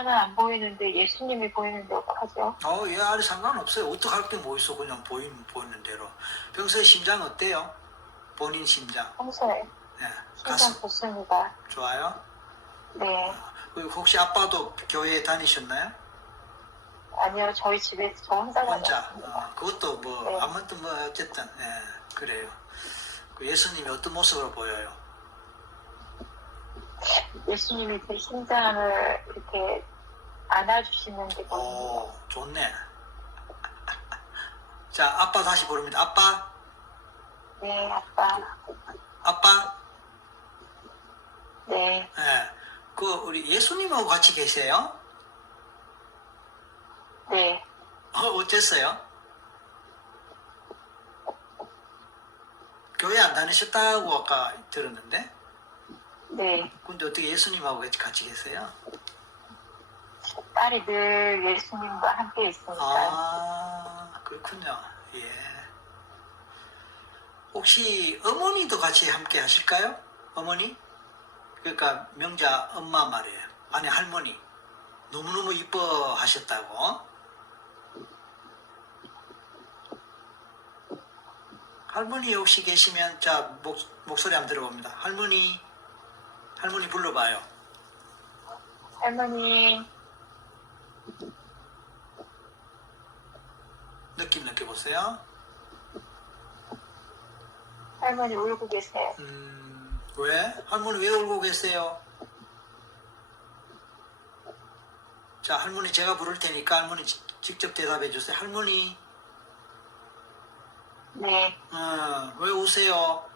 십자가는 안 보이는데 예수님이 보이는데 어떡하죠? 예, 아니 상관없어요. 어떡할 게 뭐 있어. 그냥 보이는 대로. 평소에 심장 어때요? 본인 심장. 평소에 예, 심장 가슴 좋습니다. 좋아요? 네. 그리고 혹시 아빠도 교회에 다니셨나요? 아니요, 저희 집에 저 혼자 혼자. 다녔습니다. 그것도 뭐 네. 아무튼 뭐 어쨌든 그래요. 그 예수님이 어떤 모습으로 보여요? 예수님이 제 심장을 이렇게 안아주시는 게 보입니다. 좋네. 자, 아빠 다시 부릅니다. 아빠, 네, 아빠. 아빠. 네, 그 우리 예수님하고 같이 계세요? 네. 어땠어요? 교회 안 다니셨다고 아까 들었는데? 네. 근데 어떻게 예수님하고 같이 계세요? 딸이 늘 예수님과 함께 있으니까. 그렇군요. 예. 혹시 어머니도 같이 함께 하실까요? 어머니? 그러니까 명자 엄마 말이에요. 아니 할머니. 너무너무 이뻐하셨다고. 할머니 혹시 계시면 자 목소리 한번 들어봅니다. 할머니 불러봐요. 할머니, 느낌 느껴보세요. 할머니 울고 계세요. 왜? 할머니 왜 울고 계세요? 자, 할머니 제가 부를 테니까 할머니 직접 대답해 주세요. 할머니, 네. 왜 우세요?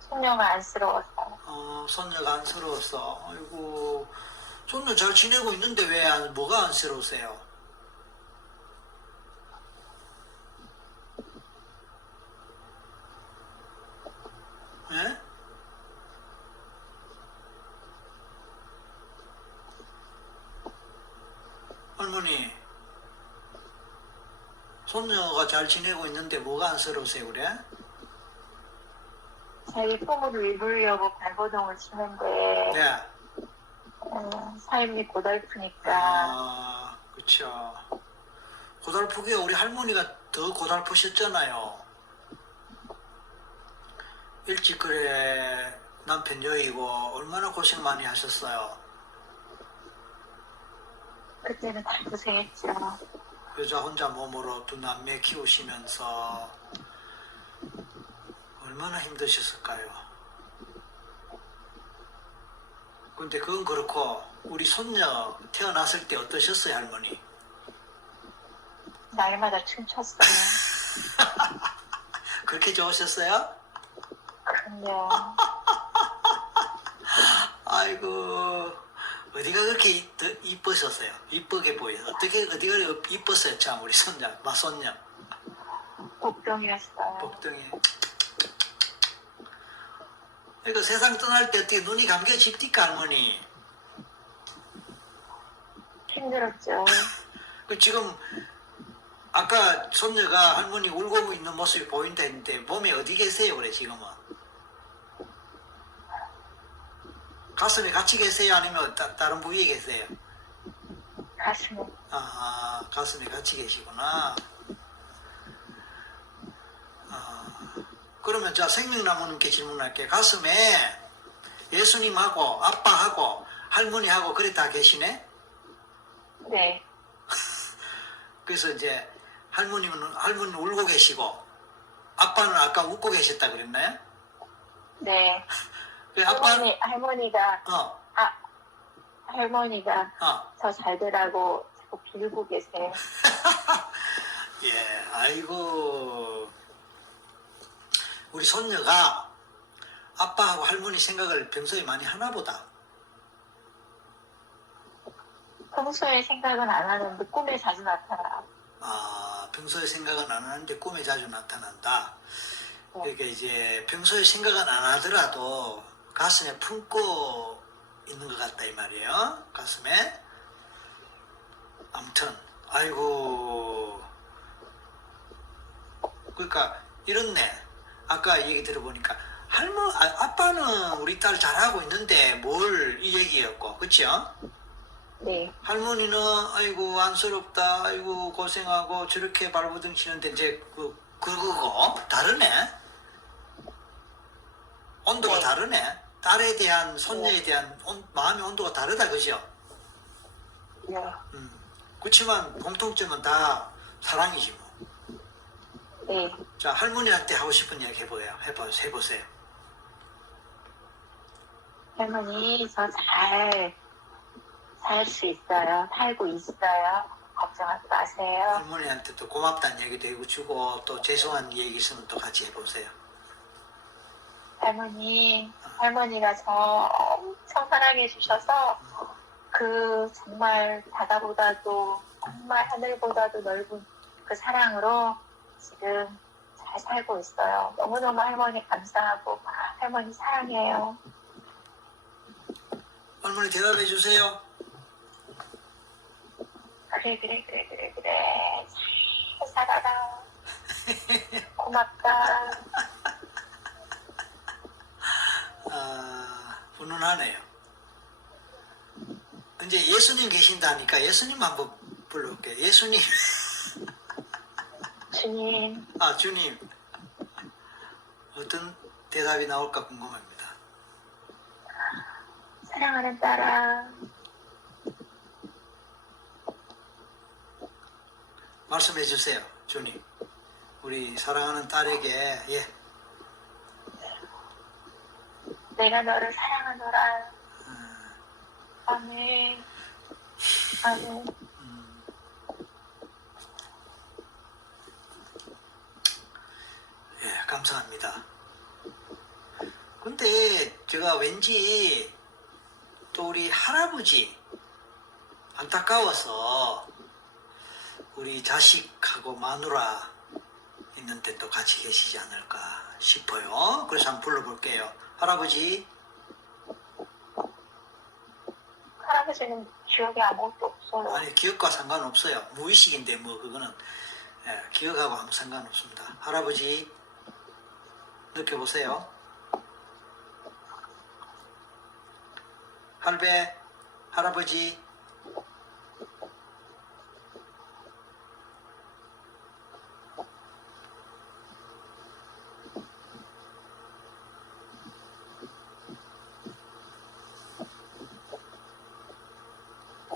손녀가 안쓰러웠어요. 손녀가 안쓰러웠어. 아이고, 손녀 잘 지내고 있는데 뭐가 안쓰러우세요? 예? 할머니, 손녀가 잘 지내고 있는데 뭐가 안쓰러우세요, 그래? 자기 꿈을 이루려고 발버둥을 치는데 네. 삶이 고달프니까 그쵸. 고달프게 우리 할머니가 더 고달프셨잖아요. 일찍 그래 남편 여의고 얼마나 고생 많이 하셨어요. 그때는 다 고생했죠. 여자 혼자 몸으로 두 남매 키우시면서 얼마나 힘드셨을까요? 근데 그건 그렇고 우리 손녀 태어났을 때 어떠셨어요, 할머니? 날마다 춤췄어요. 그렇게 좋으셨어요? 그럼요. 아이고, 어디가 그렇게 이쁘셨어요? 이쁘게 보여요. 어디가 이뻤어요, 참, 우리 마손녀. 복병이었어요. 복덩이. 그러니까 세상 떠날 때 어떻게 눈이 감겨집니까, 할머니? 힘들었죠. 지금, 아까 손녀가 할머니 울고 있는 모습이 보인다 했는데, 몸에 어디 계세요, 그래, 지금은? 가슴에 같이 계세요? 아니면 다른 부위에 계세요? 가슴에. 가슴에 같이 계시구나. 그러면 자, 생명나무님께 질문할게요. 가슴에 예수님하고 아빠하고 할머니하고 그래 다 계시네? 네. 그래서 이제 할머니 울고 계시고 아빠는 아까 웃고 계셨다 그랬나요? 네. 그 아빠 할머니가 어. 저 잘 되라고 자꾸 빌고 계세요. 예, 아이고 우리 손녀가 아빠하고 할머니 생각을 평소에 많이 하나 보다. 평소에 생각은 안 하는데 꿈에 자주 나타나요. 평소에 생각은 안 하는데 꿈에 자주 나타난다. 네. 그러니까 이제 평소에 생각은 안 하더라도 가슴에 품고 있는 것 같다 이 말이에요. 가슴에. 아무튼 아이고 그러니까 이렇네. 아까 얘기 들어보니까 아빠는 우리 딸 잘하고 있는데 뭘 이 얘기였고, 그쵸? 네. 할머니는 아이고 안쓰럽다, 아이고 고생하고 저렇게 발버둥 치는데 이제 그거 다르네. 온도가 네. 다르네. 딸에 대한 손녀에 대한 마음의 온도가 다르다, 그죠? 네. 그렇지만 공통점은 다 사랑이지 뭐. 네. 자, 할머니한테 하고 싶은 이야기 해보세요. 할머니, 저 잘 살 수 있어요. 살고 있어요. 걱정하지 마세요. 할머니한테 또 고맙다는 얘기도 해주고 또 죄송한 얘기 있으면 또 같이 해보세요. 할머니가 저 엄청 사랑해 주셔서 정말 바다보다도 정말 하늘보다도 넓은 그 사랑으로 지금 잘 살고 있어요. 너무너무 할머니 감사하고 할머니 사랑해요. 할머니 대답해 주세요. 그래. 잘 살아라. 고맙다. 훈훈하네요. 이제 예수님 계신다니까 예수님 한번 불러볼게요. 예수님. 주님, 주님. 어떤 대답이 나올까 궁금합니다. 사랑하는 딸아, 말씀해 주세요. 주님. 우리 사랑하는 딸에게 내가 너를 사랑하노라. 아멘. 아멘. 감사합니다. 근데 제가 왠지 또 우리 할아버지 안타까워서 우리 자식하고 마누라 있는데 또 같이 계시지 않을까 싶어요. 그래서 한번 불러볼게요. 할아버지. 할아버지는 기억에 아무것도 없어요. 아니, 기억과 상관없어요. 무의식인데 뭐 그거는 기억하고 아무 상관없습니다. 할아버지 느껴보세요. 할배, 할아버지.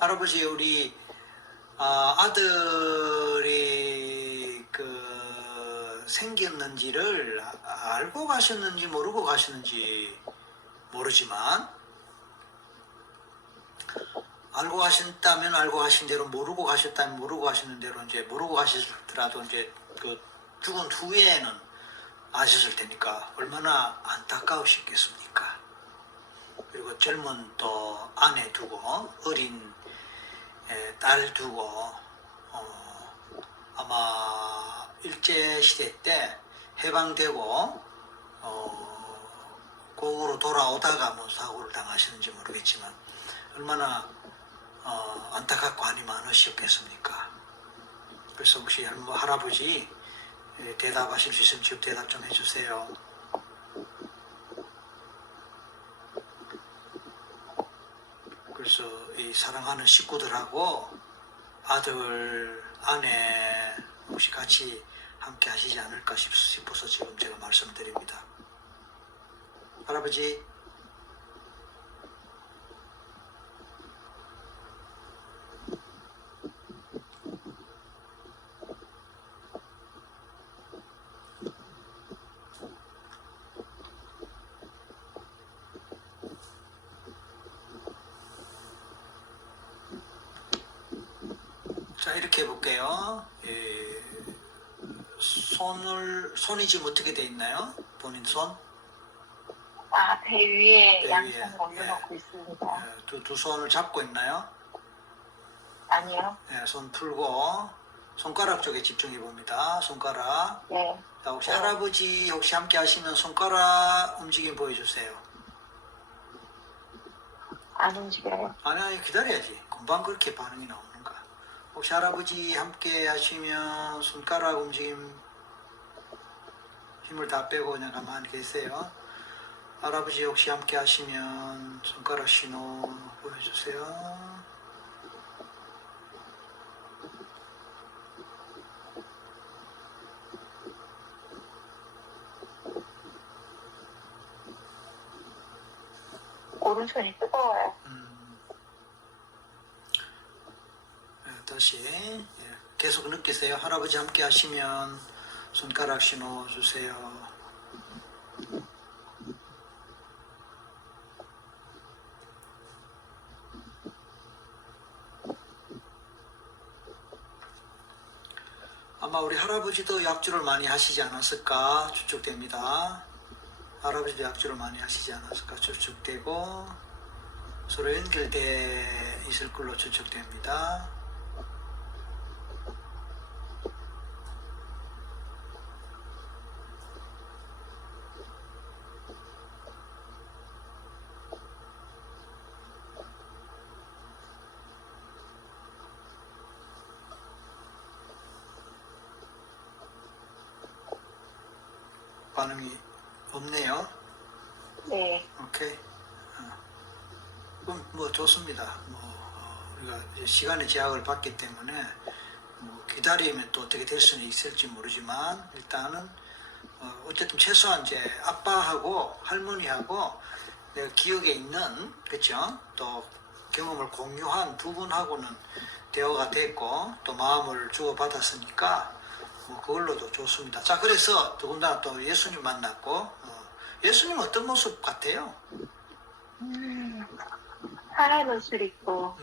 할아버지, 우리 아들이 생겼는지를 알고 가셨는지 모르고 가셨는지 모르지만, 알고 가셨다면 알고 가신 대로, 모르고 가셨다면 모르고 가시는 대로, 이제 모르고 가셨더라도 이제 죽은 후에는 아셨을 테니까 얼마나 안타까우셨겠습니까? 그리고 젊은 또 아내 두고 어린 딸 두고 아마 일제시대 때 해방되고 고국으로 돌아오다가 뭐 사고를 당하시는지 모르겠지만 얼마나 안타깝고 한이 많으셨겠습니까? 그래서 혹시 할아버지 대답하실 수 있으면 지금 대답 좀 해주세요. 그래서 이 사랑하는 식구들하고 아들, 아내 혹시 같이 함께 하시지 않을까 싶어서 지금 제가 말씀드립니다. 할아버지. 자, 이렇게 해볼게요. 손이 지금 어떻게 돼 있나요? 본인 손? 배 위에 배 양손을 위에, 올려놓고 있습니다. 두 손을 잡고 있나요? 아니요. 손 풀고 손가락 쪽에 집중해 봅니다. 손가락. 네. 자, 혹시 할아버지 혹시 함께 하시면 손가락 움직임 보여주세요. 안 움직여요. 아니, 기다려야지. 금방 그렇게 반응이 나오는가. 혹시 할아버지 함께 하시면 손가락 움직임 힘을 다 빼고 그냥 가만히 계세요. 할아버지 혹시 함께 하시면 손가락 신호 보여주세요. 오른손이 뜨거워요. 다시 계속 느끼세요. 할아버지 함께 하시면 손가락 신호 주세요. 아마 우리 할아버지도 약주를 많이 하시지 않았을까 추측됩니다. 할아버지도 약주를 많이 하시지 않았을까 추측되고 서로 연결돼 있을 걸로 추측됩니다. 반응이 없네요. 네. 오케이. 그럼 뭐 좋습니다. 우리가 이제 시간의 제약을 받기 때문에 뭐 기다리면 또 어떻게 될 수는 있을지 모르지만 일단은 어쨌든 최소한 이제 아빠하고 할머니하고 내가 기억에 있는 그렇죠. 또 경험을 공유한 두 분하고는 대화가 됐고 또 마음을 주고받았으니까 뭐 그걸로도 좋습니다. 자, 그래서 더군다나 또 예수님 만났고 예수님 어떤 모습 같아요? 파란 옷을 입고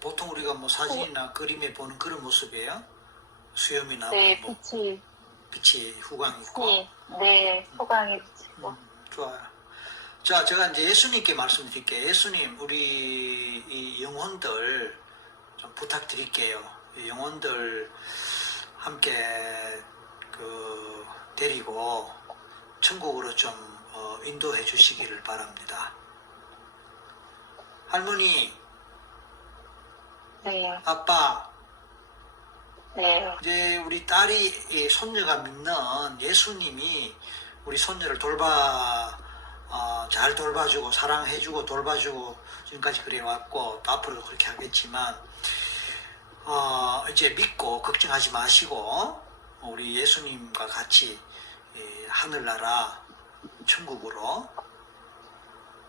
보통 우리가 뭐 사진이나 그림에 보는 그런 모습이에요? 수염이 나고 네, 뭐 빛이 후광 있고. 네, 소강이 비치고. 좋아요. 자, 제가 이제 예수님께 말씀드릴게요. 예수님, 우리 이 영혼들 좀 부탁드릴게요. 이 영혼들 함께 데리고 천국으로 좀 인도해 주시기를 바랍니다. 할머니, 네, 아빠, 네, 이제 우리 딸이 이 손녀가 믿는 예수님이 우리 손녀를 잘 돌봐주고 사랑해주고 돌봐주고 지금까지 그래 왔고 또 앞으로도 그렇게 하겠지만 이제 믿고 걱정하지 마시고 우리 예수님과 같이 이 하늘나라 천국으로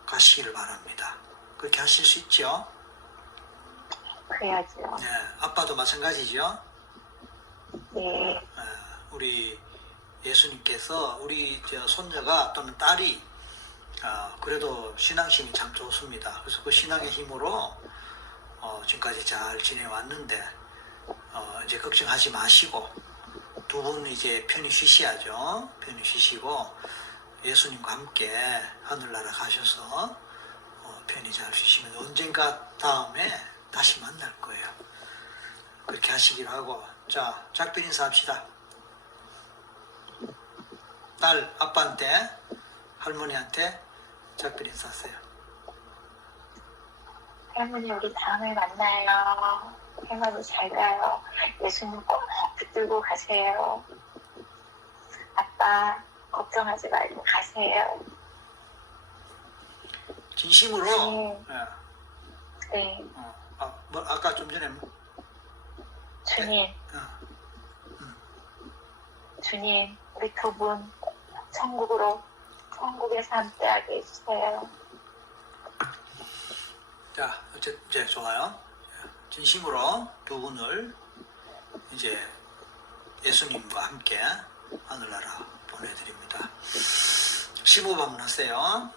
가시기를 바랍니다. 그렇게 하실 수 있죠? 그래야죠. 네, 아빠도 마찬가지죠? 네, 우리 예수님께서 우리 손녀가 또는 딸이 그래도 신앙심이 참 좋습니다. 그래서 그 신앙의 힘으로 지금까지 잘 지내왔는데 이제 걱정하지 마시고 두 분 이제 편히 쉬셔야죠. 편히 쉬시고 예수님과 함께 하늘나라 가셔서 편히 잘 쉬시면 언젠가 다음에 다시 만날 거예요. 그렇게 하시기로 하고 자, 작별 인사합시다. 딸, 아빠한테, 할머니한테 작별 인사하세요. 할머니 우리 다음에 만나요. 할머니 잘 가요. 예수님 꼭 붙들고 가세요. 아빠 걱정하지 말고 가세요. 진심으로. 네, 아까 좀 전에 주님, 주님, 우리 두 분 천국에서 함께하게 해주세요. 자, 이제 좋아요. 진심으로 두 분을 이제 예수님과 함께 하늘나라 보내드립니다. 15번 하세요.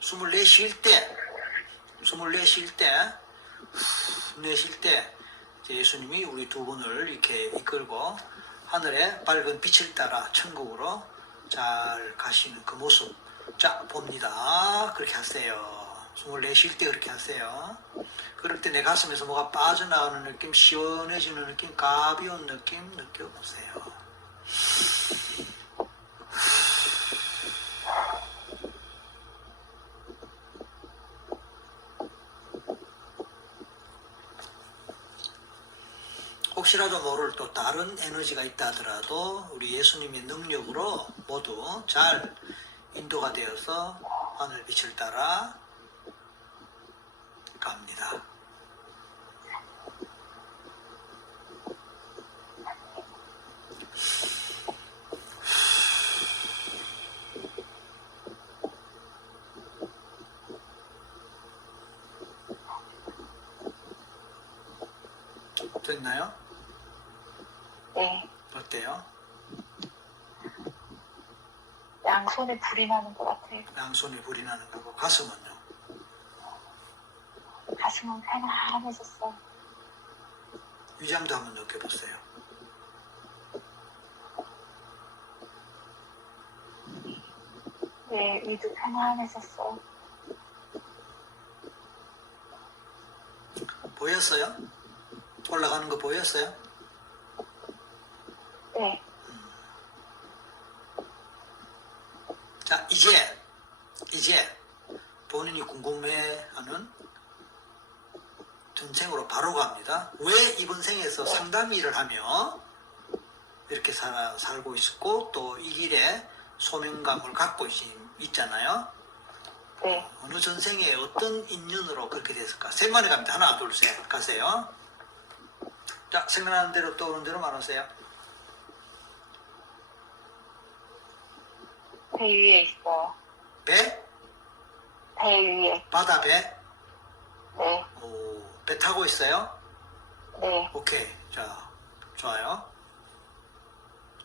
24 쉴 때, 내쉴 때 예수님이 우리 두 분을 이렇게 이끌고 하늘의 밝은 빛을 따라 천국으로 잘 가시는 그 모습 자 봅니다. 그렇게 하세요. 24 쉴 때 그렇게 하세요. 그럴 때 내 가슴에서 뭐가 빠져나가는 느낌, 시원해지는 느낌, 가벼운 느낌 느껴보세요. 혹시라도 모를 또 다른 에너지가 있다 하더라도 우리 예수님의 능력으로 모두 잘 인도가 되어서 하늘 빛을 따라 갑니다. 됐나요? 네. 어때요? 양손에 불이 나는 것 같아요. 양손에 불이 나는 거고 가슴은요? 가슴은 편안해졌어요. 위장도 한번 느껴보세요. 네, 위도 편안해졌어요. 보였어요? 올라가는 거 보였어요? 네. 자, 이제 본인이 궁금해하는 전생으로 바로 갑니다. 왜 이번 생에서 상담 일을 하며 이렇게 살고 있었고 또 이 길에 소명감을 갖고 있잖아요. 네. 어느 전생에 어떤 인연으로 그렇게 됐을까? 셋 만에 갑니다. 하나, 둘, 셋. 가세요. 자, 생각나는 대로 떠오르는 대로 말하세요. 배 위에 있어요. 배? 배 위에. 바다 배? 네. 오, 배 타고 있어요? 네. 오케이. 자, 좋아요.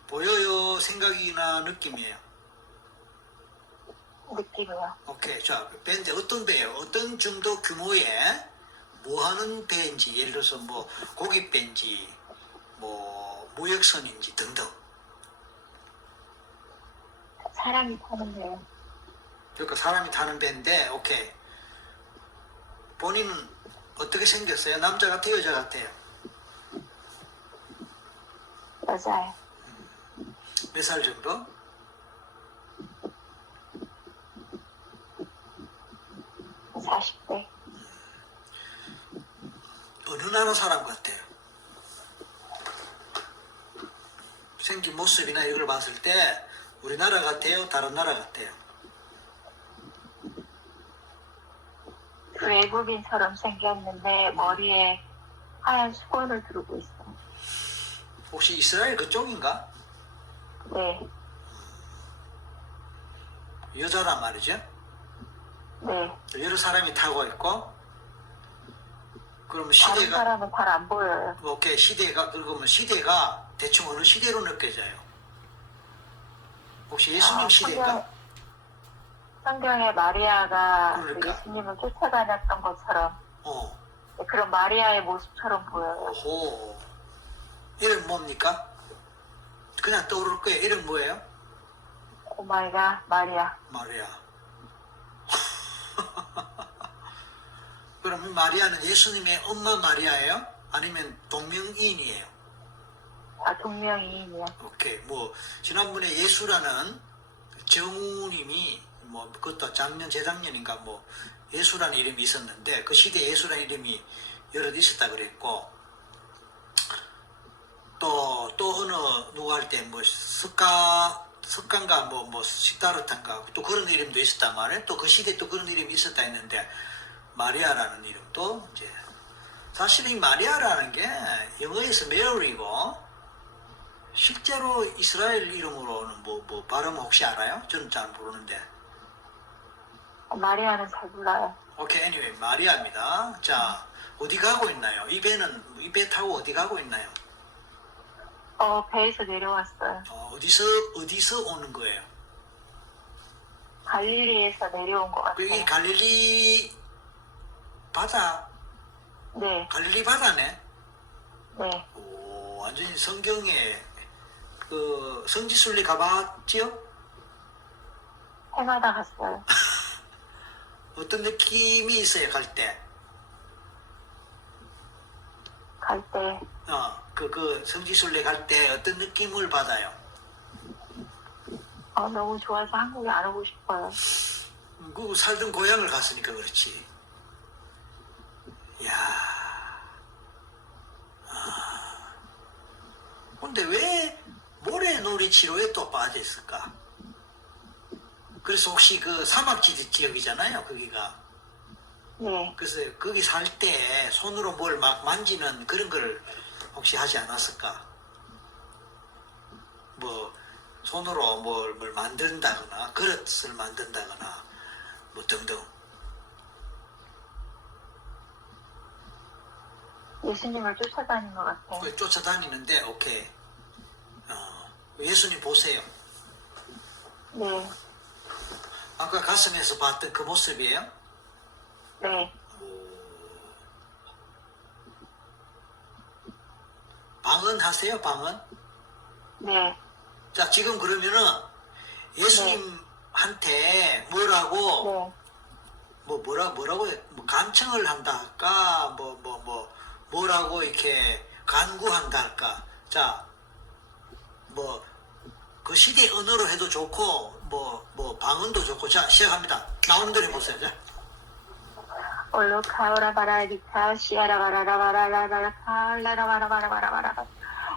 보여요? 생각이나 느낌이에요? 느낌이요. 오케이. 자, 배인데 어떤 배예요? 어떤 정도 규모의 뭐 하는 배인지, 예를 들어서 뭐 고깃배인지, 뭐 무역선인지 등등. 사람이 타는 배요. 그러니까 사람이 타는 배인데, 오케이. 본인은 어떻게 생겼어요? 남자 같아요? 여자 같아요? 여자예요. 몇 살 정도? 40대. 어느 나라 사람 같아요? 생긴 모습이나 이걸 봤을 때 우리나라 같아요? 다른 나라 같아요? 외국인처럼 생겼는데 머리에 하얀 수건을 두르고 있어요. 혹시 이스라엘 그쪽인가? 네. 여자란 말이죠? 네. 여러 사람이 타고 있고 그러면 다른 시대가 사람은 잘 안 보여요. 오케이 시대가 그러면 시대가 대충 어느 시대로 느껴져요? 혹시 예수님 시대인가? 성경에 마리아가 그 그러니까. 예수님을 쫓아다녔던 것처럼 어, 그런 마리아의 모습처럼 보여요. 오호. 이름 뭡니까? 그냥 떠오를 거예요. 이름 뭐예요? 오마이갓 마리아. 마리아. 그럼 마리아는 예수님의 엄마 마리아예요? 아니면 동명이인이에요? 아, 동명이인이요. 오케이. 뭐 지난번에 예수라는 정우님이 뭐 그것도 작년 재작년인가 뭐 예수라는 이름이 있었는데 그 시대에 예수라는 이름이 여럿 있었다 그랬고 또 어느 누가 할 때 뭐 석간가 뭐 시타르탄가 또 그런 이름도 있었단 말이에요. 또 그 시대에 또 그런 이름이 있었다 했는데 마리아라는 이름도 이제 사실 이 마리아라는 게 영어에서 메리고 실제로 이스라엘 이름으로는 뭐 발음 혹시 알아요? 저는 잘 모르는데. 마리아는 잘 몰라요. 오케이, anyway, 마리아입니다. 자, 어디 가고 있나요? 이 배 타고 어디 가고 있나요? 배에서 내려왔어요. 어디서 오는 거예요? 갈릴리에서 내려온 것 같아요. 여기 갈릴리 바다, 네, 갈릴리 바다네? 네. 오, 완전히 성경에 그 성지순례 가봤지요? 해마다 갔어요. 어떤 느낌이 있어요, 갈 때? 갈 때 그 성지순례 갈 때 어떤 느낌을 받아요? 너무 좋아서 한국에 안 오고 싶어요. 그 살던 고향을 갔으니까 그렇지. 야, 치료에 또 빠져 있을까? 그래서 혹시 그 사막지 지역이잖아요, 거기가. 네. 그래서 거기 살 때 손으로 뭘 막 만지는 그런 걸 혹시 하지 않았을까? 뭐 손으로 뭘 만든다거나 그릇을 만든다거나 뭐 등등. 예수님을 쫓아다닌 것 같아요. 그 쫓아다니는데 오케이. 예수님 보세요. 네. 아까 가슴에서 봤던 그 모습이에요? 네. 방언하세요, 방언? 네. 자, 지금 그러면은 예수님한테 뭐라고 네. 뭐라고 뭐 간청을 한다 할까 뭐라고 이렇게 간구한다 할까. 자, 뭐 그 시대 언어로 해도 좋고 뭐 방언도 좋고. 자, 시작합니다. 나오는 대로 해보세요. 자. 올로카오라 바라리카 시아라 바라라 바라라라 칼라라 바라바라바라바라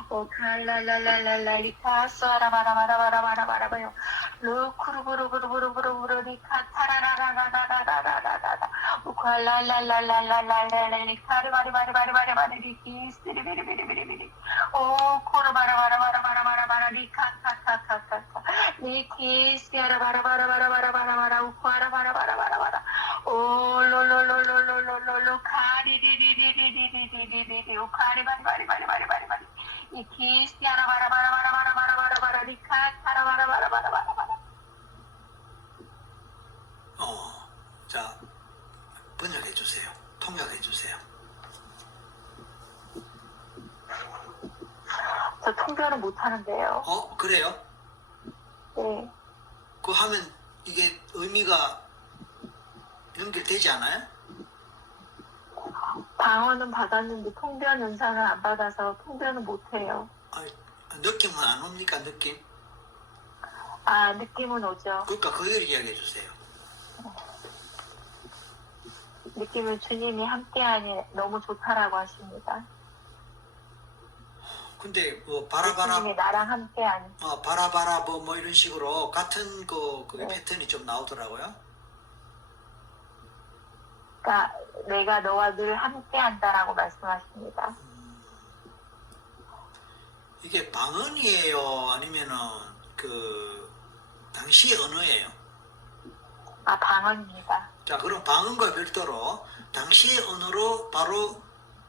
오칼라라라라리카 수아라 바라바라바라바라바라바요 루쿠르부르부르부르부르부르리카 타라라라라라라라라라라 우칼라라라라라라라리카 바리바리바리바리바리바리리 스리비리비리비리비리 오 코르바라바라바라바라바라바라리카 카카카카카 리키 시아라 바라바라바라바라바라바라 우쿠아라 바라바라바라바라 오 롤롤롤롤롤롤롤 카리리리리리리리리리리리 오 카리바리바리바리바리바리 이 키스티아라 바라바라바라바라바라바라 리카 타라바라바라바라바라 자, 번역해 주세요. 통역해 주세요. 저 통변은 못하는데요. 그래요? 네. 그거 하면 이게 의미가 연결되지 않아요? 방언은 받았는데 통변 은사는 안 받아서 통변은 못해요. 느낌은 안 옵니까, 느낌? 아, 느낌은 오죠. 그러니까 그걸 이야기해 주세요. 느낌은 주님이 함께하니 너무 좋다라고 하십니다. 근데 뭐 바라바라 주님이 나랑 함께하니. 바라바라 뭐 이런 식으로 같은 그 네. 패턴이 좀 나오더라고요. 그러니까 내가 너와 늘 함께한다라고 말씀하십니다. 이게 방언이에요? 아니면은 그 당시의 언어예요? 아, 방언입니다. 자, 그럼 방언과 별도로 당시의 언어로 바로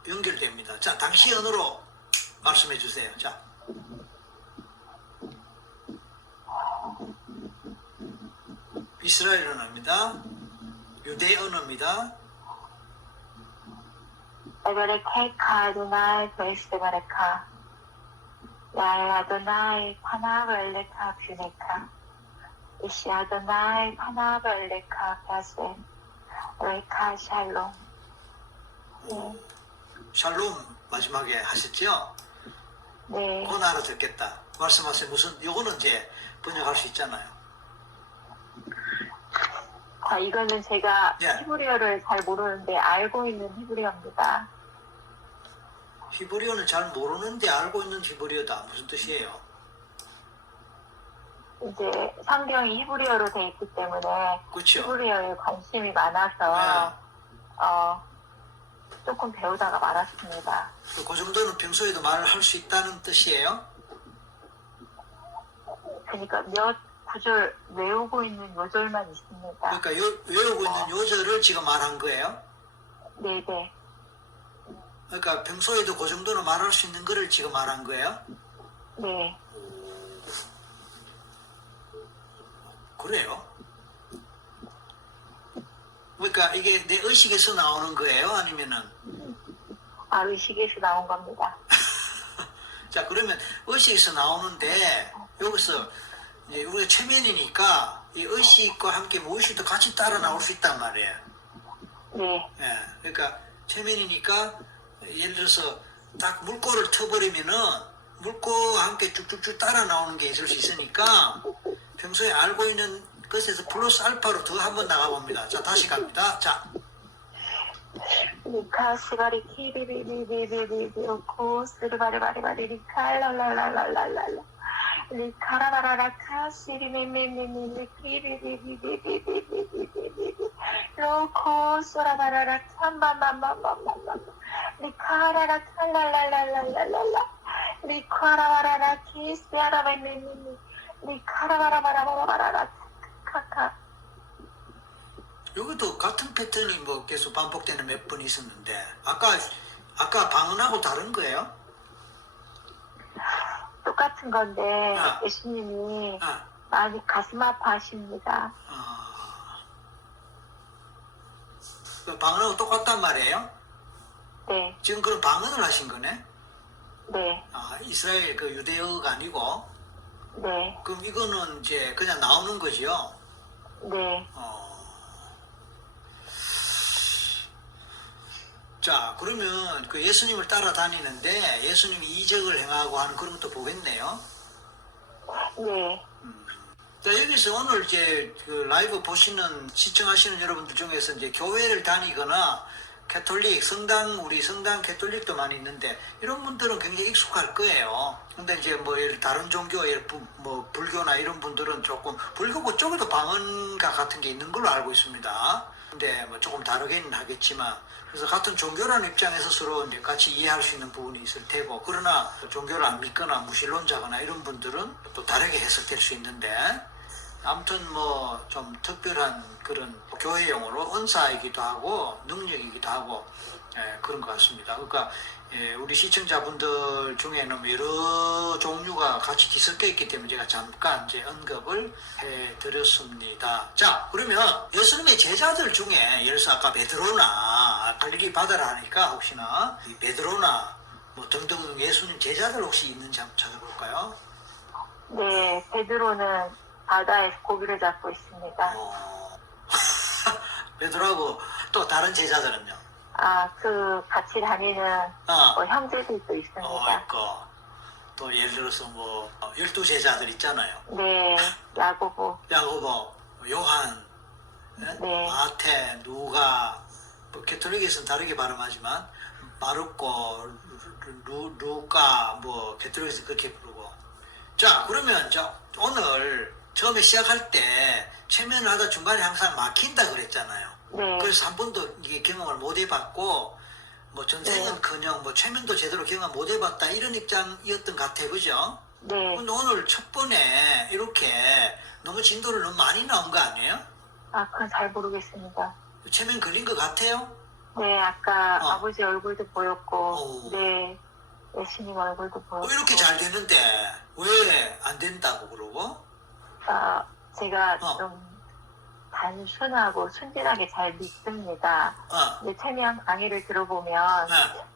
연결됩니다. 자, 당시의 언어로 말씀해 주세요. 자. 이스라엘 언어입니다. 유대 언어입니다. 에베레케카 아도나이 베스베레카 야에 아도나이 파나벨레카 뷰네카 이시 아도나이 파나벨레카 바세 레카 샬롬. 네. 샬롬 마지막에 하셨죠? 네. 그건 알아듣겠다. 말씀하세요. 무슨 요거는 이제 번역할 수 있잖아요. 자, 이거는 제가 예. 히브리어를 잘 모르는데 알고 있는 히브리어입니다. 히브리어는 잘 모르는데 알고 있는 히브리어다. 무슨 뜻이에요? 이제 성경이 히브리어로 돼 있기 때문에 그렇죠? 히브리어에 관심이 많아서 조금 배우다가 말았습니다. 그 정도는 평소에도 말을 할 수 있다는 뜻이에요? 그러니까 몇 구절 외우고 있는 요절만 있습니다. 그러니까 외우고 있는 요절을 지금 말한 거예요? 네네. 그러니까 평소에도 그 정도는 말할 수 있는 거를 지금 말한 거예요? 네. 그래요? 그러니까 이게 내 의식에서 나오는 거예요? 아니면은? 아, 의식에서 나온 겁니다. 자, 그러면 의식에서 나오는데 여기서 이제 우리가 최면이니까 이 의식과 함께 무의식도 같이 따라 나올 수 있단 말이에요. 네. 예, 그러니까 최면이니까 예를 들어서 딱 물꼬를 터버리면은 물꼬와 함께 쭉쭉쭉 따라 나오는 게 있을 수 있으니까 평소에 알고 있는 것에서 플러스 알파로 더 한번 나가봅니다. 자, 다시 갑니다. 자, 리카 스바리 키리비비비비비비 오코 스리바리바리바리 리카 랄랄랄랄랄랄라 리카라라라 카시리미미미미미 키리리리리리리리리리리 로코 소라바라라 캄바마마마마마 리카라라 칼랄랄랄랄랄라 리카라바라라 키스야라바미미미 리카라바라바라바라바라라 카카. 여기도 같은 패턴이 뭐 계속 반복되는 몇 번 있었는데 아까 방언하고 다른 거예요? 똑같은 건데 아. 예수님이 아, 많이 가슴 아파하십니다. 그 방언하고 똑같단 말이에요? 네, 지금 그럼 방언을 하신 거네? 네, 이스라엘 그 유대어가 아니고 네, 그럼 이거는 이제 그냥 나오는 거지요? 네. 자, 그러면 그 예수님을 따라다니는데 예수님이 이적을 행하고 하는 그런 것도 보겠네요. 네, 자, 여기서 오늘 이제 그 라이브 보시는, 시청하시는 여러분들 중에서 이제 교회를 다니거나 캐톨릭, 우리 성당 캐톨릭도 많이 있는데 이런 분들은 굉장히 익숙할 거예요. 근데 이제 뭐 다른 종교, 뭐 불교나 이런 분들은 조금, 불교 그쪽에도 방언가 같은 게 있는 걸로 알고 있습니다. 근데 뭐 조금 다르긴 하겠지만, 그래서 같은 종교라는 입장에서 서로 이제 같이 이해할 수 있는 부분이 있을 테고, 그러나 종교를 안 믿거나 무신론자거나 이런 분들은 또 다르게 해석될 수 있는데, 아무튼 뭐 좀 특별한 그런 교회용어로 은사이기도 하고 능력이기도 하고 그런 것 같습니다. 그러니까 우리 시청자분들 중에는 여러 종류가 같이 뒤섞여 있기 때문에 제가 잠깐 이제 언급을 해드렸습니다. 자, 그러면 예수님의 제자들 중에 예를 들어서 아까 베드로나 갈릴리 바다라 하니까 혹시나 이 베드로나 뭐 등등 예수님 제자들 혹시 있는지 한번 찾아볼까요? 네. 베드로는 바다에서 고기를 잡고 있습니다. 베드로하고 또 다른 제자들은요? 같이 다니는 형제들도 있습니다. 또 예를 들어서 뭐 12제자들 있잖아요. 네, 야고보, 요한, 네. 마태, 누가, 뭐 캐톨릭에서는 다르게 발음하지만 마르코, 루카, 뭐 캐톨릭에서 그렇게 부르고. 자, 그러면 오늘 처음에 시작할 때 최면을 하다 중간에 항상 막힌다 그랬잖아요. 네, 그래서 한 번도 이게 경험을 못 해봤고, 뭐 전생은커녕 뭐 최면도 제대로 경험 못 해봤다 이런 입장이었던 것 같아요, 그죠? 네. 근데 오늘 첫 번에 이렇게 너무 진도를 너무 많이 나온 거 아니에요? 그건 잘 모르겠습니다. 최면 걸린 것 같아요? 네, 아까 아버지 얼굴도 보였고, 오. 네, 예수님 얼굴도 보였고. 이렇게 잘 되는데 왜 안 된다고 그러고? 제가 좀 단순하고 순진하게 잘 믿습니다. 근데 최면 강의를 들어보면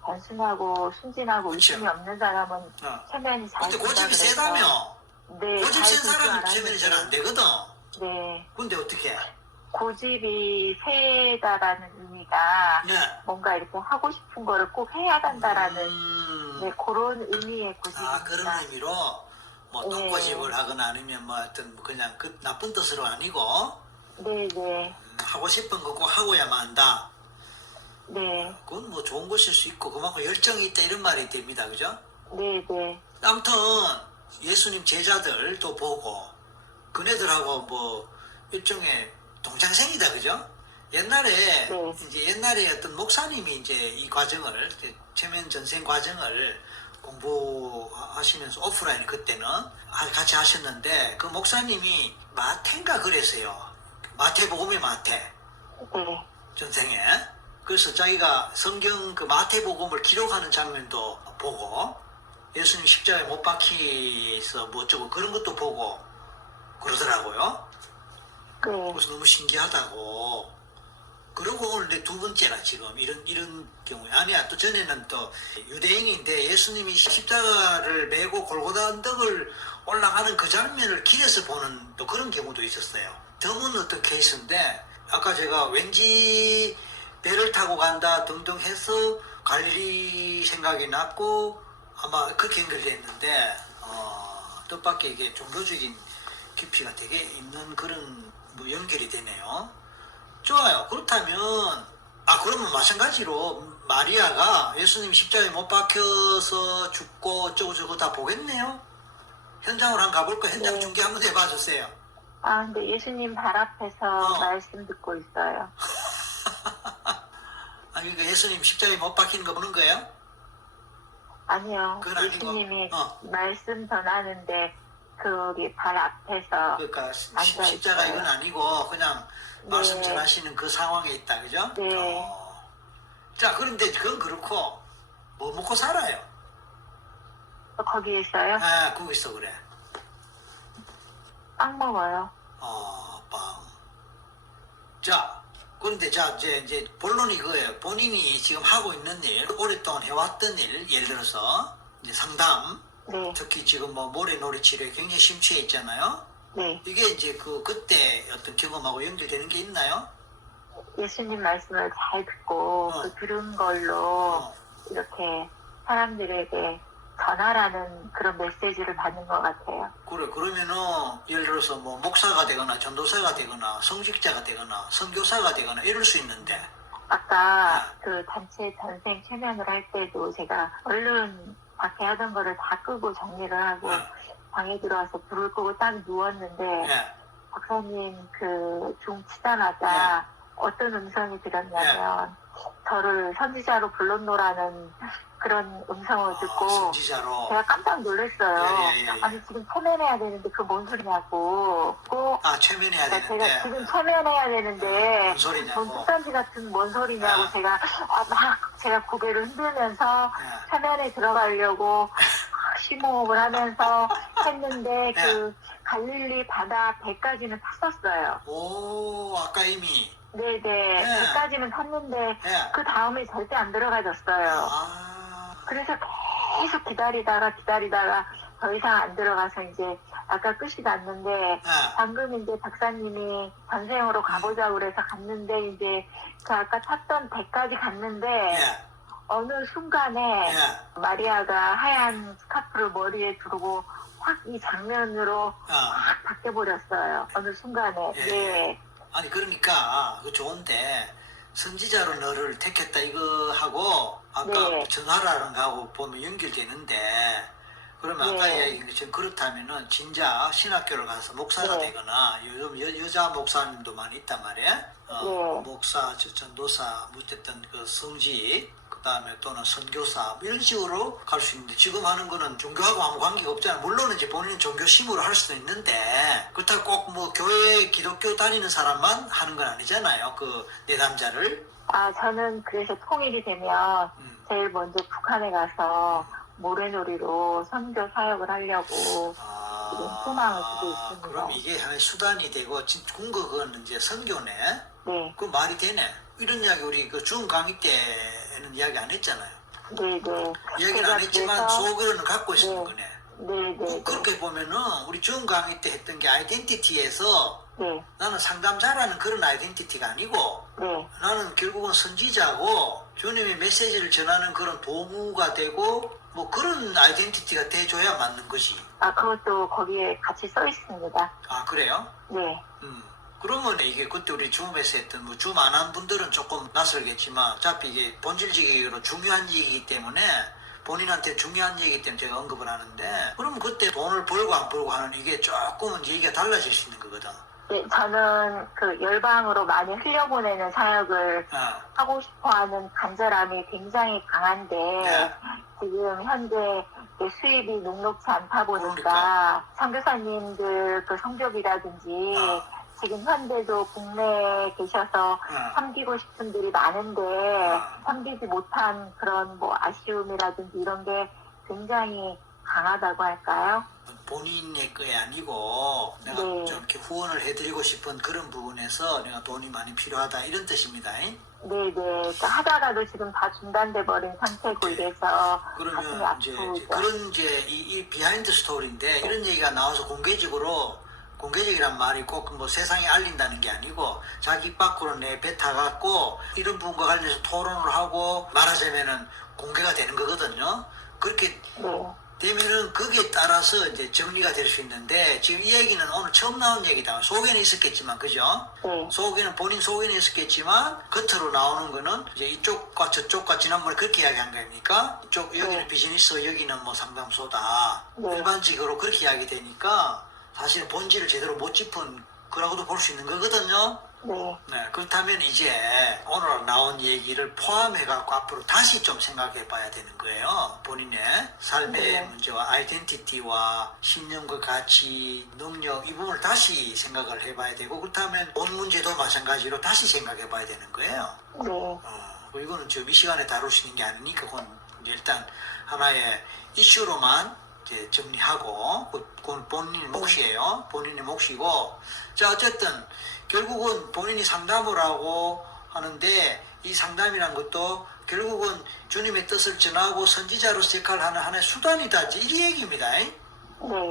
단순하고 순진하고 그쵸. 의심이 없는 사람은 최면이 잘 근데 된다 고집이 그래서 세다며? 네, 고집 잘 센 될 줄 사람은 최면이 잘 안 알았는데, 되거든. 네, 근데 어떻게? 고집이 세다라는 의미가 뭔가 이렇게 하고 싶은 거를 꼭 해야 된다라는 네, 그런 의미의 고집입니다. 그런 의미로 뭐 똥고집을 하거나 아니면 뭐 하여튼 뭐 그냥 그 나쁜 뜻으로 아니고 네, 네, 하고 싶은 거 꼭 하고야만 한다. 네, 그건 뭐 좋은 것일 수 있고 그만큼 열정이 있다 이런 말이 됩니다. 그죠? 네, 네, 아무튼 예수님 제자들도 보고 그네들하고 뭐 일종의 동창생이다. 그죠? 옛날에 네. 이제 옛날에 어떤 목사님이 이제 이 과정을 최면 전생 과정을 공부하시면서 오프라인 그때는 같이 하셨는데 그 목사님이 마태인가 그랬어요. 마태복음의 마태 네, 전생에. 그래서 자기가 성경 그 마태복음을 기록하는 장면도 보고 예수님 십자가에 못 박히서 뭐 어쩌고 그런 것도 보고 그러더라고요. 네, 그래서 너무 신기하다고. 그리고 오늘 내 두 번째라 지금 이런 경우에 아니야. 또 전에는 또 유대인인데 예수님이 십자가를 메고 골고다 언덕을 올라가는 그 장면을 길에서 보는 또 그런 경우도 있었어요. 드문 어떤 케이스인데 아까 제가 왠지 배를 타고 간다 등등 해서 갈릴리 생각이 났고 아마 그렇게 연결됐는데 뜻밖의 이게 종교적인 깊이가 되게 있는 그런 뭐 연결이 되네요. 좋아요. 그렇다면 그러면 마찬가지로 마리아가 예수님 십자가에 못 박혀서 죽고 어쩌고 저쩌고 다 보겠네요. 현장으로 한번 가볼까? 현장 네. 중계 한번 해봐 주세요. 아, 근데 예수님 발 앞에서 말씀 듣고 있어요. 아니, 그 예수님 십자가에 못 박히는 거 보는 거예요? 아니요. 그건 아니고, 예수님이 어. 말씀 전하는데 거기 발 앞에서 그러니까 앉아 십자가 있어요. 이건 아니고 그냥 말씀 네. 전하시는 그 상황에 있다, 그죠? 네. 자, 그런데 그건 그렇고 뭐 먹고 살아요? 거기에 있어요? 아, 거기서 그래. 빵 먹어요. 빵. 자, 그런데 이제 본론이 그거예요. 본인이 지금 하고 있는 일, 오랫동안 해왔던 일, 예를 들어서 이제 상담, 네. 특히 지금 뭐 모래놀이 치료에 굉장히 심취해 있잖아요. 네. 이게 이제 그때 어떤 경험하고 연결되는 게 있나요? 예수님 말씀을 잘 듣고 그 들은 걸로 이렇게 사람들에게 전하라는 그런 메시지를 받는 것 같아요. 그래, 그러면은 예를 들어서 뭐 목사가 되거나 전도사가 되거나 성직자가 되거나 선교사가 되거나 이럴 수 있는데, 아까 그 단체 전생 최면을 할 때도 제가 얼른 밖에 하던 거를 다 끄고 정리를 하고 방에 들어와서 불을 끄고 딱 누웠는데 예, 박사님 그 중 치자마자 어떤 음성이 들었냐면 저를 선지자로 불렀노라는 그런 음성을 듣고 선지자로. 제가 깜짝 놀랐어요. 예. 아니 지금 체면해야 되는데 그 뭔 소리냐고. 최면해야 제가 되는데. 지금 체면해야 되는데 뭔 소리냐고. 뭔 뚝단지 같은 뭔 소리냐고 제가 막 제가 고개를 흔들면서 체면에 들어가려고 심호흡을 하면서 했는데 그 갈릴리 바다 배까지는 탔었어요. 오, 아까 이미. 네네. 배까지는 탔는데 그 다음에 절대 안 들어가졌어요. 그래서 계속 기다리다가 더 이상 안 들어가서 이제 아까 끝이 났는데 방금 이제 박사님이 전생으로 가보자고 그래서 갔는데 이제 그 아까 탔던 배까지 갔는데 어느 순간에 마리아가 하얀 스카프를 머리에 두르고 확 이 장면으로 확 바뀌어버렸어요. 어느 순간에. 네. 아니, 그러니까 그 좋은데 선지자로 너를 택했다 이거 하고 아까 전화라는 거하고 보면 연결되는데, 그러면 아까 이야기한 것처럼 그렇다면은 진짜 신학교를 가서 목사가 되거나, 요즘 여자 목사님도 많이 있단 말이야. 목사, 전도사, 어쨌든 그 성직, 그 다음에 또는 선교사, 이런 식으로 갈 수 있는데, 지금 하는 거는 종교하고 아무 관계가 없잖아. 물론 이제 본인은 종교심으로 할 수도 있는데, 그렇다고 꼭 뭐 교회, 기독교 다니는 사람만 하는 건 아니잖아요. 그 내담자를. 저는 그래서 통일이 되면 제일 먼저 북한에 가서 모래놀이로 선교 사역을 하려고 지금 소망을 두고 있습니다. 그럼 이게 하나의 수단이 되고, 궁극은 이제 선교네? 네. 그 말이 되네. 이런 이야기 우리 그 중 강의 때는 이야기 안 했잖아요. 네네. 이야기는 안 했지만 속으로는 갖고 있는 거네. 네네. 그렇게 보면은 우리 중 강의 때 했던 게 아이덴티티에서 나는 상담자라는 그런 아이덴티티가 아니고 나는 결국은 선지자고 주님의 메시지를 전하는 그런 도구가 되고 뭐 그런 아이덴티티가 돼줘야 맞는 것이. 그것도 거기에 같이 써 있습니다. 그래요? 네. 그러면 이게 그때 우리 줌에서 했던 뭐 줌 안 한 분들은 조금 낯설겠지만 어차피 이게 본질적으로 중요한 얘기이기 때문에 본인한테 중요한 얘기이기 때문에 제가 언급을 하는데, 그러면 그때 돈을 벌고 안 벌고 하는 이게 조금은 얘기가 달라질 수 있는 거거든. 네, 저는 그 열방으로 많이 흘려보내는 사역을 하고 싶어하는 간절함이 굉장히 강한데 지금 현재 수입이 녹록지 않다 보니까 선교사님들 그 성적이라든지 지금 현대도 국내에 계셔서 섬기고 싶은 분들이 많은데 섬기지 못한 그런 뭐 아쉬움이라든지 이런 게 굉장히 강하다고 할까요? 본인의 게 아니고 내가 좀 이렇게 후원을 해드리고 싶은 그런 부분에서 내가 돈이 많이 필요하다 이런 뜻입니다. 네네. 그러니까 하다가도 지금 다 중단돼 버린 상태고 이래서 그러면 이제 그런 이제 이 비하인드 스토리인데 이런 얘기가 나와서 공개적이란 말이 꼭 뭐 세상에 알린다는 게 아니고 자기 입 밖으로 내뱉어갖고 이런 부분과 관련해서 토론을 하고 말하자면은 공개가 되는 거거든요. 그렇게 되면은 거기에 따라서 이제 정리가 될 수 있는데 지금 이 얘기는 오늘 처음 나온 얘기다. 속에는 있었겠지만 그죠? 네. 속에는 본인 속에는 있었겠지만 겉으로 나오는 거는 이제 이쪽과 저쪽과 지난번에 그렇게 이야기한 거니까 이쪽 여기는 네. 비즈니스 여기는 뭐 상담소다. 네. 일반적으로 그렇게 이야기 되니까 사실은 본질을 제대로 못 짚은 거라고도 볼 수 있는 거거든요. 네. 네, 그렇다면 이제 오늘 나온 얘기를 포함해갖고 앞으로 다시 좀 생각해 봐야 되는 거예요. 본인의 삶의 네. 문제와 아이덴티티와 신념과 가치, 능력 이 부분을 다시 생각을 해봐야 되고 그렇다면 돈 문제도 마찬가지로 다시 생각해 봐야 되는 거예요. 네. 이거는 지금 이 시간에 다룰 수 있는 게 아니니까 그건 이제 일단 하나의 이슈로만 이제 정리하고 그건 본인의 몫이에요. 본인의 몫이고 자 어쨌든 결국은 본인이 상담을 하고 하는데 이 상담이란 것도 결국은 주님의 뜻을 전하고 선지자로서 역할을 하는 하나의 수단이다. 이 얘기입니다. 네.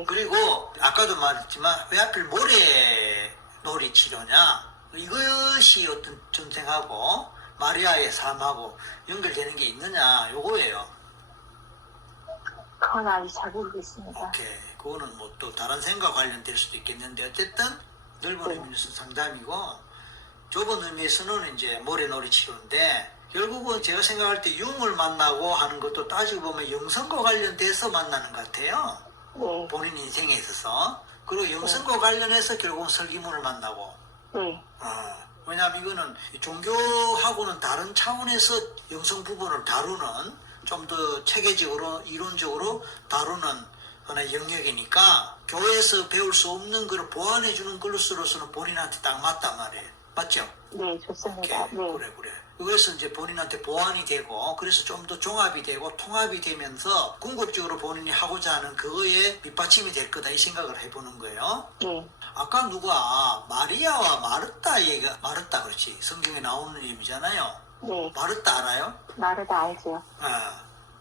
그리고 아까도 말했지만 왜 하필 모래놀이 치료냐 이것이 어떤 전생하고 마리아의 삶하고 연결되는 게 있느냐 요거예요. 그건 아직 잘 모르겠습니다. 오케이. 그거는 뭐 또 다른 생각 관련될 수도 있겠는데 어쨌든 넓은 의미에서 상담이고 좁은 의미에서는 이제 모래놀이 치료인데 결국은 제가 생각할 때 융을 만나고 하는 것도 따지고 보면 영성과 관련돼서 만나는 것 같아요. 네. 본인 인생에 있어서. 그리고 영성과 관련해서 결국은 설기문을 만나고. 네. 왜냐하면 이거는 종교하고는 다른 차원에서 영성 부분을 다루는 좀 더 체계적으로 이론적으로 다루는 하나의 영역이니까 교회에서 배울 수 없는 걸 보완해 주는 것으로서는 본인한테 딱 맞단 말이에요. 맞죠? 네, 좋습니다. 오케이. 네. 그래. 그래서 이제 본인한테 보완이 되고 그래서 좀 더 종합이 되고 통합이 되면서 궁극적으로 본인이 하고자 하는 그거에 밑받침이 될 거다 이 생각을 해보는 거예요. 네. 아까 누가 마리아와 마르타 얘기가 마르타 그렇지 성경에 나오는 이름이잖아요. 네. 마르타 알아요? 마르다 알죠?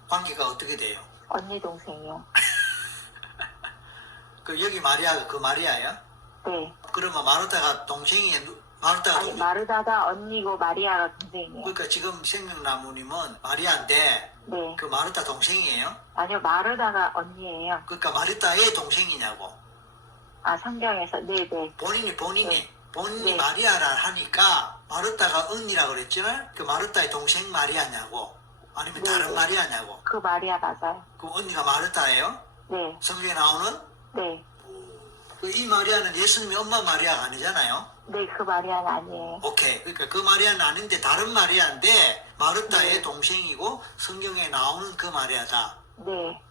관계가 어떻게 돼요? 언니 동생이요. 그 여기 마리아가 그 마리아야? 네. 그러면 마르타가 동생이 마르타가 아니, 마르다가 언니고 마리아가 동생이에요. 그러니까 지금 생명나무님은 마리아인데 네. 그 마르타 동생이에요? 아니요, 마르다가 언니예요. 그러니까 마르타의 동생이냐고. 아, 성경에서. 네네. 본인이 네. 마리아라 하니까 마르타가 언니라 그랬잖아요. 그 마르타의 동생 마리아냐고. 아니면 네, 다른 네. 마리아냐고. 그 마리아 맞아요. 그 언니가 마르타예요? 네. 성경에 나오는? 네. 이 마리아는 예수님의 엄마 마리아가 아니잖아요. 네, 그 마리아는 아니에요. 오케이. 그러니까 그 마리아는 아닌데 다른 마리아인데 마르타의 네. 동생이고 성경에 나오는 그 마리아다. 네.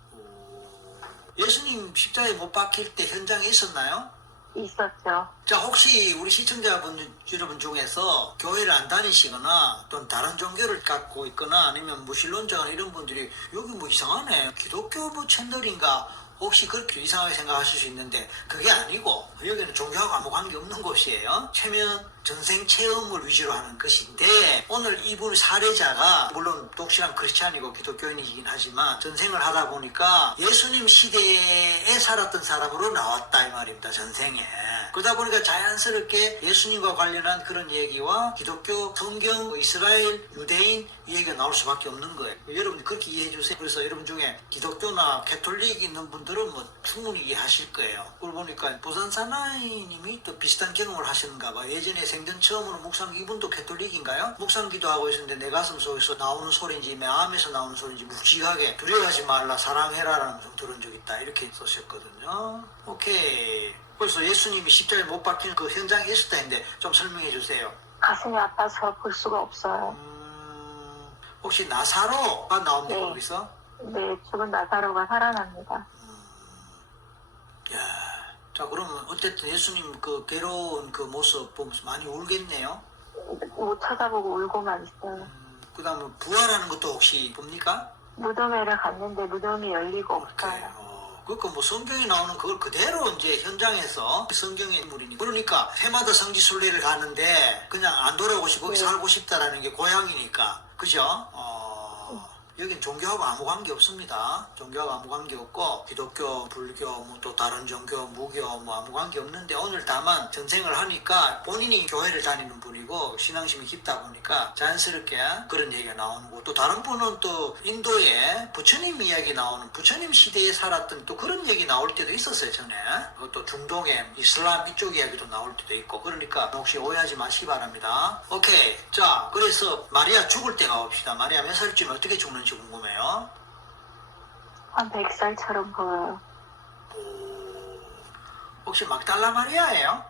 예수님 십자가에 못 박힐 때 현장에 있었나요? 있었죠. 자, 혹시 우리 시청자분 여러분 중에서 교회를 안 다니시거나 또는 다른 종교를 갖고 있거나 아니면 무신론자나 이런 분들이 여기 뭐 이상하네. 기독교 뭐 채널인가? 혹시 그렇게 이상하게 생각하실 수 있는데 그게 아니고 여기는 종교하고 아무 관계없는 곳이에요. 체면, 전생 체험을 위주로 하는 것인데 오늘 이분 사례자가 물론 독실한 크리스찬이고 기독교인이긴 하지만 전생을 하다 보니까 예수님 시대에 살았던 사람으로 나왔다 이 말입니다. 전생에. 그러다 보니까 자연스럽게 예수님과 관련한 그런 얘기와 기독교, 성경, 이스라엘, 유대인 이 얘기가 나올 수밖에 없는 거예요. 여러분 그렇게 이해해 주세요. 그래서 여러분 중에 기독교나 캐톨릭 있는 분들은 뭐 충분히 이해하실 거예요. 그러고 보니까 부산 사나이님이 또 비슷한 경험을 하시는가 봐. 예전에 생전 처음으로 묵상 이분도 캐톨릭인가요? 묵상 기도하고 있었는데 내 가슴 속에서 나오는 소리인지 내 마음에서 나오는 소리인지 묵직하게 두려워하지 말라 사랑해라라는 걸 들은 적 있다 이렇게 쓰셨거든요. 오케이. 그래서 예수님이 십자가에 못 박힌 그 현장에 있었다 했는데 좀 설명해 주세요. 가슴이 아파서 볼 수가 없어요. 혹시 나사로가 나옵니까 네. 거기서? 네, 죽은 나사로가 살아납니다. 야, 자 그러면 어쨌든 예수님 그 괴로운 그 모습 보면서 많이 울겠네요. 못 쳐다보고 울고만 있어요. 그 다음에 부활하는 것도 혹시 봅니까? 무덤회를 갔는데 무덤이 열리고 없어요. 그러니까 뭐 성경에 나오는 그걸 그대로 이제 현장에서 성경의 인물이니 그러니까 해마다 성지순례를 가는데 그냥 안 돌아오고 싶고 거기 네. 살고 싶다라는 게 고향이니까 그죠? 여긴 종교하고 아무 관계 없습니다. 종교하고 아무 관계 없고 기독교, 불교, 뭐 또 다른 종교, 무교 뭐 아무 관계 없는데 오늘 다만 전생을 하니까 본인이 교회를 다니는 분이고 신앙심이 깊다 보니까 자연스럽게 그런 얘기가 나오는 거고 또 다른 분은 또 인도에 부처님 이야기 나오는 부처님 시대에 살았던 또 그런 얘기 나올 때도 있었어요 전에. 또 중동의 이슬람 이쪽 이야기도 나올 때도 있고 그러니까 혹시 오해하지 마시기 바랍니다. 오케이. 자, 그래서 마리아 죽을 때 가봅시다. 마리아 몇 살쯤에 어떻게 죽는지 궁금해요. 한 100살처럼 보여요. 혹시 막달라 마리아예요?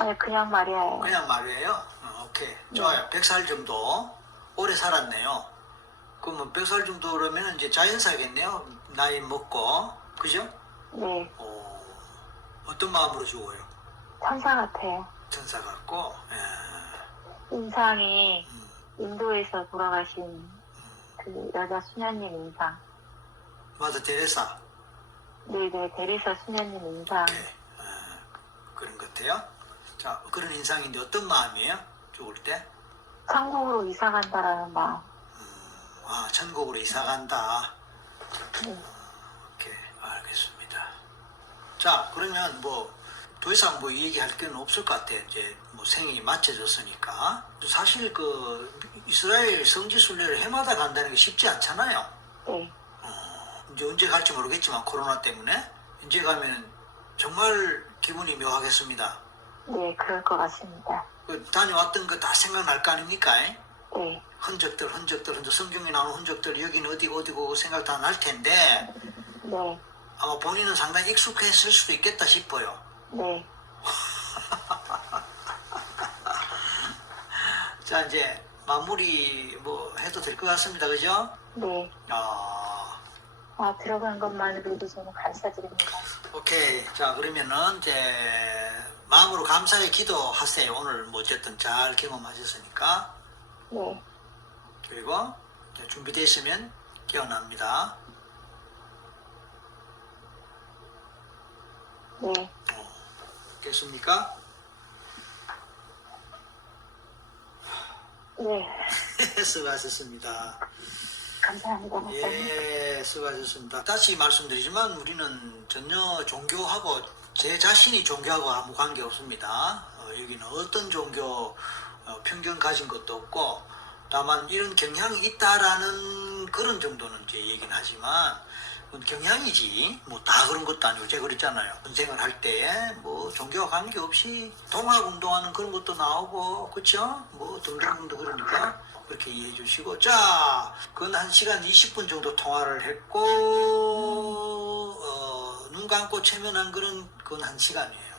아니, 그냥 마리아예요. 그냥 마리아예요? 오케이. 좋아요. 100살 정도 오래 살았네요. 그러면 100살 정도 그러면 이제 자연사겠네요. 나이 먹고. 그죠? 네. 어떤 마음으로 죽어요? 천사 같아요. 천사 같고. 인상이 인도에서 돌아가신 그 여자 수녀님 인상. 마더 테레사. 네네, 데레사 수녀님 인상. 오케이. 그런 것 같아요. 자, 그런 인상인데 어떤 마음이에요? 죽을 때? 천국으로 이사 간다라는 마음. 천국으로 이사 간다. 네. 오케이, 알겠습니다. 자, 그러면 뭐 더 이상 뭐 얘기할 건 없을 것 같아요. 이제 뭐 생이 맞춰졌으니까. 사실 그 이스라엘 성지 순례를 해마다 간다는 게 쉽지 않잖아요. 네. 이제 언제 갈지 모르겠지만 코로나 때문에 이제 가면 정말 기분이 묘하겠습니다. 네, 그럴 것 같습니다. 그 다녀왔던 거 다 생각날 거 아닙니까? 네. 흔적들 성경에 나오는 흔적들 여기는 어디고 생각 다 날 텐데 네. 아마 본인은 상당히 익숙했을 수도 있겠다 싶어요. 네. 자, 이제 마무리 뭐 해도 될 것 같습니다. 그죠? 네. 들어간 것만으로도 저는 감사드립니다. 오케이. 자, 그러면은 이제 마음으로 감사의 기도하세요. 오늘 뭐 어쨌든 잘 경험하셨으니까. 네. 그리고 이제 준비되시면 깨어납니다. 네. 됐습니까? 네. 수고하셨습니다. 감사합니다. 목사님. 예, 수고하셨습니다. 다시 말씀드리지만 우리는 전혀 종교하고 제 자신이 종교하고 아무 관계 없습니다. 여기는 어떤 종교 편견 가진 것도 없고 다만 이런 경향이 있다라는 그런 정도는 이제 얘기는 하지만 그건 경향이지 뭐 다 그런 것도 아니고 제가 그랬잖아요. 선생을 할 때 뭐 종교와 관계없이 동학운동하는 그런 것도 나오고 그쵸? 뭐 등등등등 그러니까 그렇게 이해해 주시고 자 그건 한 시간 20분 정도 통화를 했고 눈 감고 최면한 그건 1시간이에요.